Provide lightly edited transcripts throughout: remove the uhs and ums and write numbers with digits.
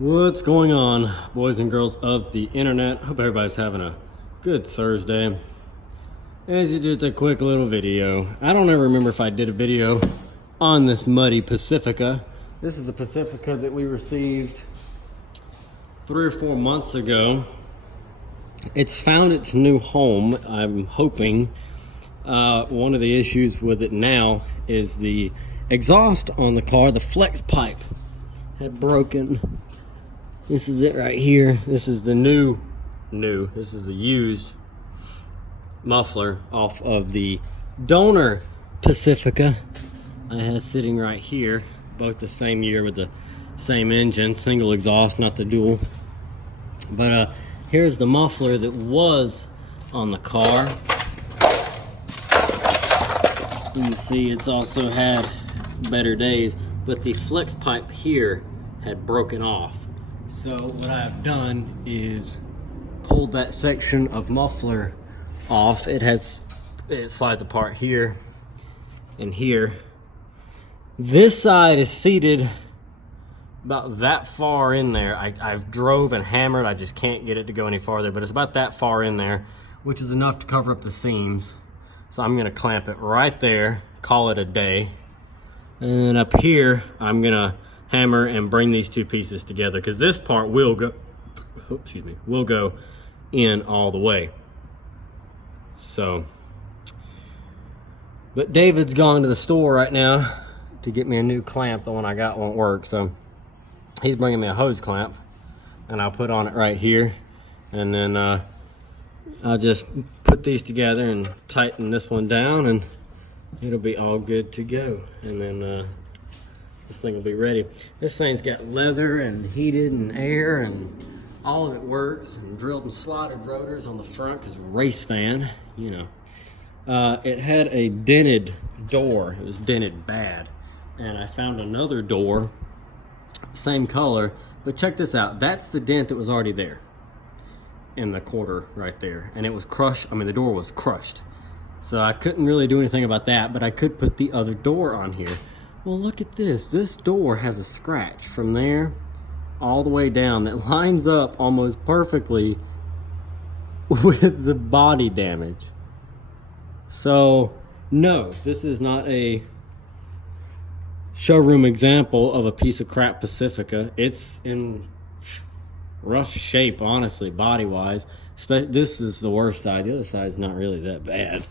What's going on, boys and girls of the internet? Hope everybody's having a good Thursday. This is just a quick little video. I don't ever remember if I did a video on this muddy Pacifica. This is the Pacifica that we received 3 or 4 months ago. It's found its new home, I'm hoping. One of the issues with it now is the exhaust on the car, the flex pipe had broken. This is it right here. This is the this is the used muffler off of the donor Pacifica I have sitting right here. Both the same year with the same engine, single exhaust, not the dual. But here's the muffler that was on the car. You can see it's also had better days, but the flex pipe here had broken off. So what I've done is pulled that section of muffler off. It slides apart here and here. This side is seated about that far in there. I've drove and hammered. I just can't get it to go any farther, but it's about that far in there, which is enough to cover up the seams. So I'm gonna clamp it right there, call it a day. And then up here, I'm gonna hammer and bring these two pieces together, because this part will go, will go in all the way. So, but David's gone to the store right now to get me a new clamp. The one I got won't work, so he's bringing me a hose clamp, and I'll put on it right here, and then I'll just put these together and tighten this one down, and it'll be all good to go. And then this thing will be ready. This thing's got leather and heated and air, and all of it works, and drilled and slotted rotors on the front because race fan, you know. It had a dented door. It was dented bad. And I found another door, same color, but check this out. That's the dent that was already there in the quarter right there. And it was crushed. I mean, the door was crushed. So I couldn't really do anything about that, but I could put the other door on here. Well, look at this. This door has a scratch from there all the way down that lines up almost perfectly with the body damage. So, no, this is not a showroom example of a piece of crap Pacifica. It's in rough shape, honestly, body-wise. This is the worst side. The other side is not really that bad.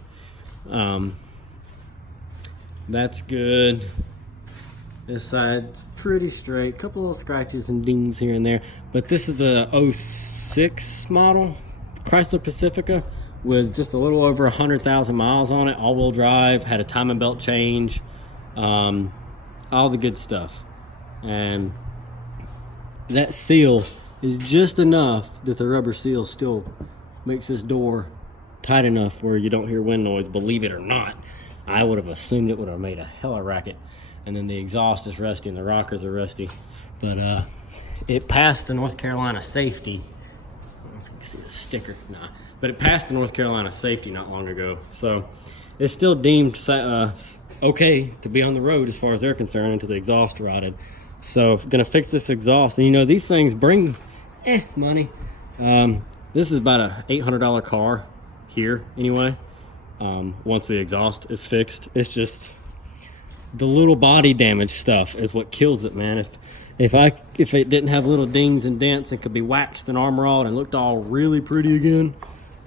That's good. This side's pretty straight. Couple little scratches and dings here and there. But this is a 06 model Chrysler Pacifica with just a little over 100,000 miles on it. All-wheel drive, had a timing belt change, all the good stuff. And that seal is just enough that the rubber seal still makes this door tight enough where you don't hear wind noise. Believe it or not, I would have assumed it would have made a hella racket. And then the exhaust is rusty and the rockers are rusty. But it passed the North Carolina safety. I don't know if you can see the sticker. Nah. But it passed the North Carolina safety not long ago. So it's still deemed okay to be on the road as far as they're concerned until the exhaust rotted. So gonna fix this exhaust. And you know, these things bring money. This is about a $800 car here anyway. Once the exhaust is fixed, it's just the little body damage stuff is what kills it, man. If it didn't have little dings and dents and could be waxed and armor-alled and looked all really pretty again,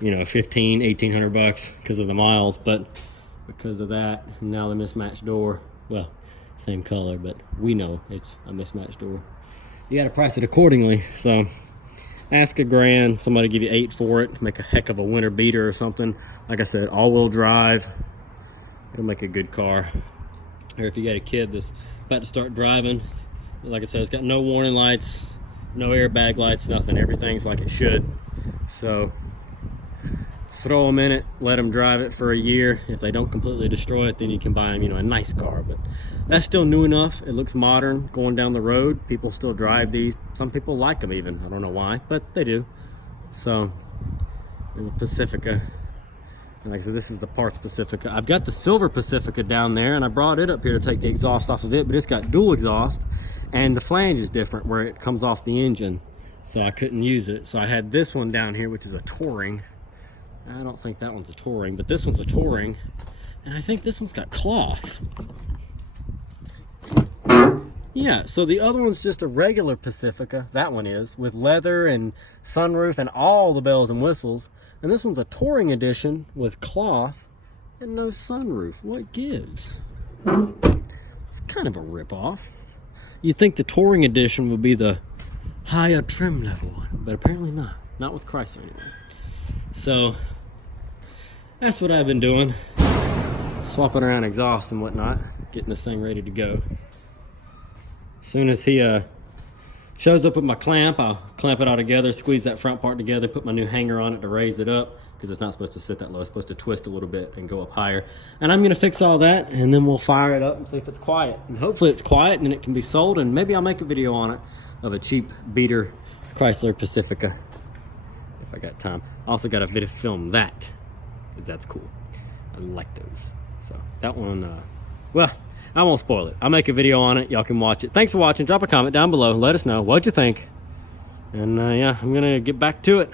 you know, $1,800 because of the miles. But because of that, and now the mismatched door, well, same color, but we know it's a mismatched door. You got to price it accordingly. So ask $1,000, somebody give you $8 for it, make a heck of a winter beater or something. Like I said, all-wheel drive, it'll make a good car. Or if you got a kid that's about to start driving, like I said, it's got no warning lights, no airbag lights, nothing. Everything's like it should. So throw them in it, let them drive it for a year. If they don't completely destroy it, then you can buy them, you know, a nice car. But that's still new enough. It looks modern going down the road. People still drive these. Some people like them even. I don't know why, but they do. So the Pacifica And like I said, this is the parts Pacifica. I've got the silver Pacifica down there, and I brought it up here to take the exhaust off of it, but it's got dual exhaust, and the flange is different where it comes off the engine, so I couldn't use it. So I had this one down here, which is a Touring. I don't think that one's a Touring, but this one's a Touring, and I think this one's got cloth. Yeah, so the other one's just a regular Pacifica, that one is, with leather and sunroof and all the bells and whistles. And this one's a Touring edition with cloth and no sunroof. What gives? It's kind of a ripoff. You'd think the Touring edition would be the higher trim level one, but apparently not. Not with Chrysler anymore. So, that's what I've been doing. Swapping around exhaust and whatnot, getting this thing ready to go. As soon as he shows up with my clamp, I'll clamp it all together, squeeze that front part together, put my new hanger on it to raise it up, because it's not supposed to sit that low. It's supposed to twist a little bit and go up higher. And I'm going to fix all that, and then we'll fire it up and see if it's quiet. And hopefully it's quiet, and then it can be sold, and maybe I'll make a video on it of a cheap beater Chrysler Pacifica, if I got time. I also got to film that, because that's cool. I like those. So that one, well, I won't spoil it. I'll make a video on it. Y'all can watch it. Thanks for watching. Drop a comment down below. Let us know what you think. And yeah, I'm going to get back to it.